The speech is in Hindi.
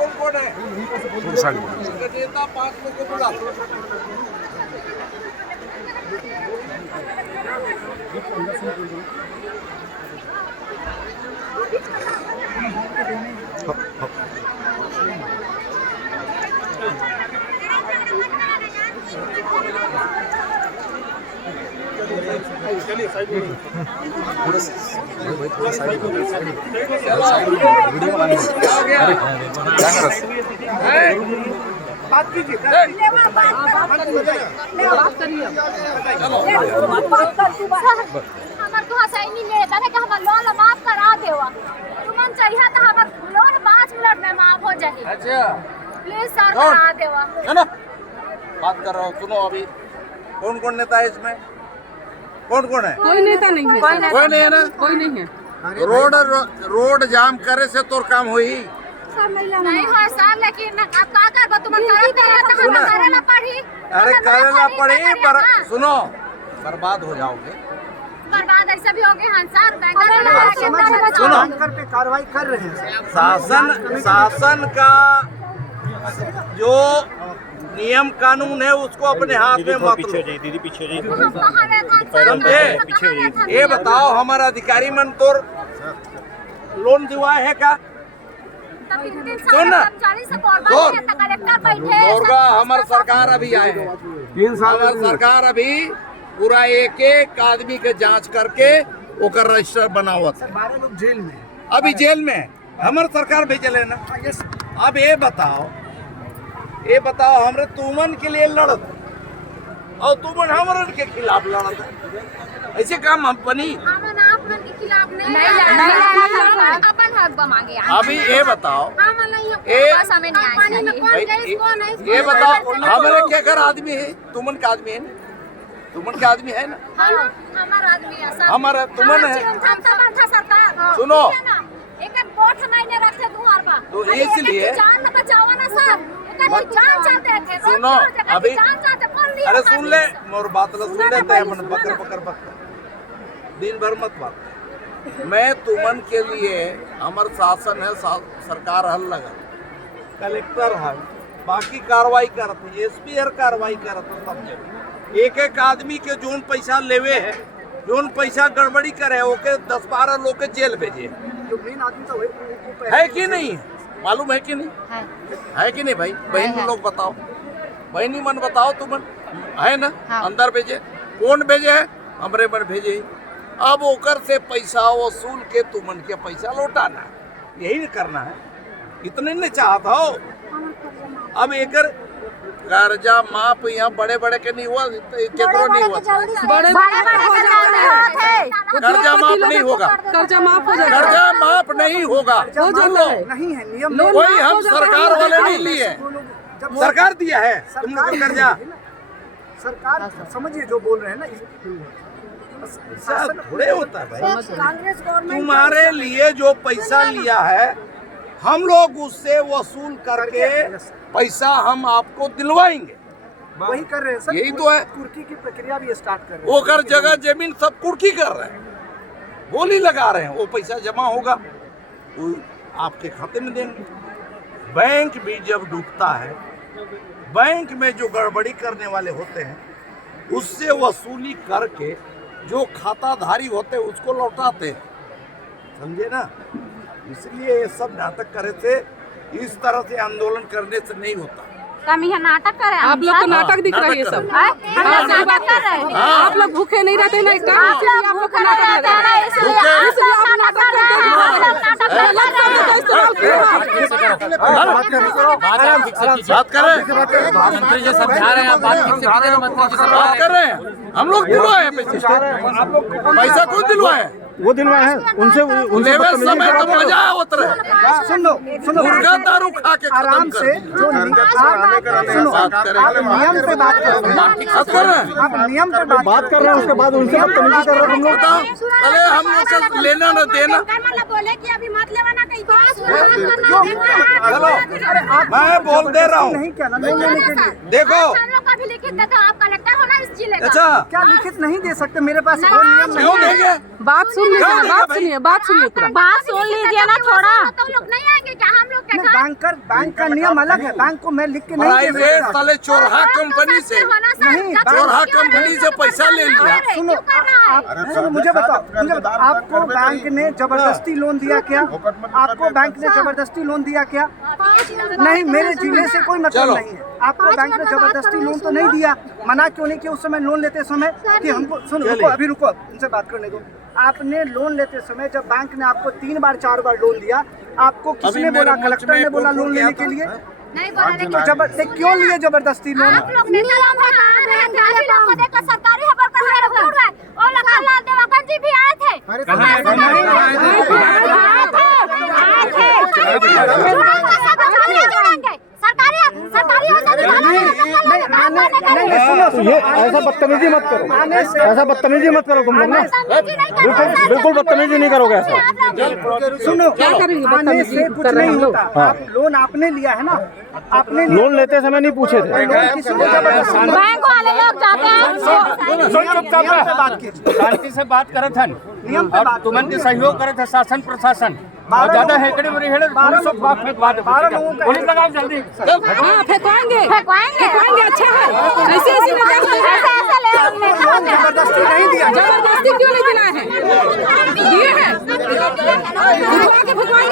कौन कौन है? नेता 5 लोग को बुला। बात कीजिए, हमार तो हंसाई नहीं ले तने कि हमर लोन माफ करा देवा तुमन चाहिए तो हमर लोन 5 मिनट में माफ हो जाए। अच्छा प्लीज सर करा देवा। सुनो, बात कर रहा हूँ, सुनो। अभी कौन कौन नेता है इसमें? कौन कौन है? कोई नेता नहीं है। कोई नहीं है ना? कोई नहीं है। रोड जाम करे से तोर काम हुई नहीं हो सर, लेकिन अब का करबो तुमन करत रहे तो हम करेला पड़ी। अरे करेला पड़ी पर सुनो, बर्बाद हो जाओगे। बर्बाद ऐसे भी हो गए हंसार बैंकर लगा के सुनो, बैंकर पे कार्रवाई कर रहे हैं। शासन का जो नियम कानून है उसको अपने हाथ में मत लो। दीदी पीछे हो समझे? ये बताओ, हमारा अधिकारी मन तोर लोन दिवा है क्या? सुन ना, होगा हमारे सरकार अभी आए हैं। 3 साल सरकार अभी पूरा एक आदमी के जांच करके ओकर रजिस्टर बनावत है। 12 लोग जेल में हैं। अभी जेल में है, हमारे सरकार भेजले ना। अब ये बताओ हमरे तुमन के लिए लड़त और तुमन हमारे के खिलाफ लड़त, ऐसे काम हम बनी? हमन आपन के खिलाफ नहीं अपन हक मांगे। अभी ये बताओ, ये बताओ हमारे क्या कर आदमी है? तुमन का आदमी है ना? तुमन का आदमी है ना? हमारा आदमी है सर। हमारा तुमन है। सरकार सुनो, एक वोट नहीं रखते दुआर पर, तो इसलिए जान बचाओ ना सर। जान चाहते थे, सुनो अभी, जान चाहते कौन लिया? अरे सुन ले मोर बात, सुन लेते हैं अपन। बकर दिन भर मत बात। मैं तुमन के लिए, हमार शासन है, सरकार हल लगा, कलेक्टर है, बाकी कार्रवाई करते, एसपी हर कार्रवाई करते। समझे? एक आदमी के जोन पैसा लेवे है, जोन पैसा गड़बड़ी करे, ओके 10-12 लोग के जेल भेजे। जो मेन आदमी था है कि नहीं? मालूम है कि नहीं? है कि नहीं भाई? बहन लोग बताओ, बहनी मन बताओ, तुमन है ना? अंदर भेजे, कौन भेजे है? हमरे मन भेजे। अब ओकर से पैसा वसूल के तुमन के पैसा लौटाना, यही करना है। इतने ने चाहत हो। अब एकर कर्जा माफ यहाँ बड़े के नहीं हुआ, केकरो नहीं हुआ। कर्जा माफ नहीं होगा, कर्जा माफ हो जाएगा। कर्जा माफ नहीं होगा। नहीं है नियम। कोई हम सरकार वाले नहीं लिए, सरकार दिया है तुम लोग को कर्जा। सरकार समझिए जो बोल रहे हैं ना, थोड़े होता है भाई। तुम्हारे लिए जो पैसा लिया है, हम लोग उससे वसूल करके पैसा हम आपको दिलवाएंगे। वही कर रहे हैं सर। यही तो है। कुर्की की प्रक्रिया भी स्टार्ट कर रहे हैं। वो कर जगह जमीन सब कुर्की कर रहे हैं, बोली लगा रहे हैं। वो पैसा जमा होगा, वो आपके खाते में देंगे। बैंक भी जब डूबता है, बैंक में जो गड़बड़ी करने वाले होते हैं, उससे वसूली करके जो खाताधारी होते हैं उसको लौटाते हैं। समझे ना? इसलिए ये सब नाटक करे थे। इस तरह से आंदोलन करने से नहीं होता। कम यह नाटक कर रहे हैं। आप लोग को नाटक दिख रहा है ये सब। नाटक कर रहे हैं। आप लोग भूखे नहीं रहते ना, इसका आप लोग को नाटक लग रहा है। इसलिए आप नाटक करते हैं। बात करें, मंत्री जी समझा रहे हैं, बात ठीक से कीजिए ना, मंत्री जी बात कर रहे हैं। हम लोग दिलवाए हैं पैसा कौन दिलवाए? वो दिलवाए हैं उनसे लेवे समय तो मजा उतरे। सुन लो मुर्गा दारू खा के आराम से जो सुनो, आप नियम पे बात कर रहे हैं। आप नियम पे बात कर रहे हैं, उसके बाद उनसे बदतमीजी कर रहे हैं। हम लोग अरे हम लोग का लेना न देना। बोले कि अभी मत लेवाना कहीं चलो मैं बोल दे रहा हूँ। नहीं क्या नहीं लेने के लिए देखो का भी लिखित देता, आप कलेक्टर हो ना इस जिले का। अच्छा, क्या लिखित नहीं दे सकते? मेरे पास कोई नियम नहीं क्यों है। देंगे? बात सुन लीजिए, बात सुनिए पूरा। बात सुन लीजिए ना थोड़ा। तो लोग नहीं आएंगे क्या हम लोग के घर? बैंकर बैंक का नियम अलग है, बैंक को मैं लिख के नहीं दे प्राइवेट सकता। साले चोरहा कंपनी से नहीं, चोरहा कंपनी से पैसा ले लिया। सुनो आप मुझे बताओ आपको बैंक ने जबरदस्ती लोन दिया क्या? आपको बैंक ने जबरदस्ती लोन दिया क्या? नहीं, मेरे जिले से कोई मतलब नहीं है। आपको बैंक ने जबरदस्ती लोन तो नहीं दिया, मना क्यों नहीं किया उस समय लोन लेते समय कि हमको सुनो, रुको अभी रुको, उनसे बात करने दो। आपने लोन लेते समय जब बैंक ने आपको 3 बार 4 बार लोन दिया, आपको किसने बोला? कलेक्टर ने बोला लोन लेने के लिए? नहीं बोला, लेकिन तो जबरदस्ती क्यों लिए जबरदस्ती लोन? आप लोग नेता लोग बता रहे हैं, काफी लोग को देखकर सरकारी खबर कर रहे हैं, घूर रहे हैं। और लखनलाल देवाकन जी भी आए थे। ये ऐसा बदतमीजी मत करो, ऐसा बदतमीजी मत करो तुम लोग ना, बिल्कुल बदतमीजी नहीं करोगे ऐसा। सुनो, आने से कुछ नहीं होता। आप लोन आपने लिया है ना, आपने लोन लेते समय नहीं पूछे थे। लोन किसी ने जबरदस्ती बैंक वाले लोग जाते हैं। बात कीजिए, शांति से बात करे थे नियम पे और बात तुमन के सहयोग करे थे शासन प्रशासन। 12 और ज्यादा लोगों हेकड़ी बड़ी हेड़े 12 फेंकवा दे। 12 लोगों का पुलिस लगाओ जल्दी। हाँ फेंकवाएंगे फेंकवाएंगे, अच्छा है। ऐसे ऐसे ले ऐसे ले जबरदस्ती नहीं दिया। जबरदस्ती क्यों नहीं दिला है? दिए हैं, उठवा के फेंकवाएंगे।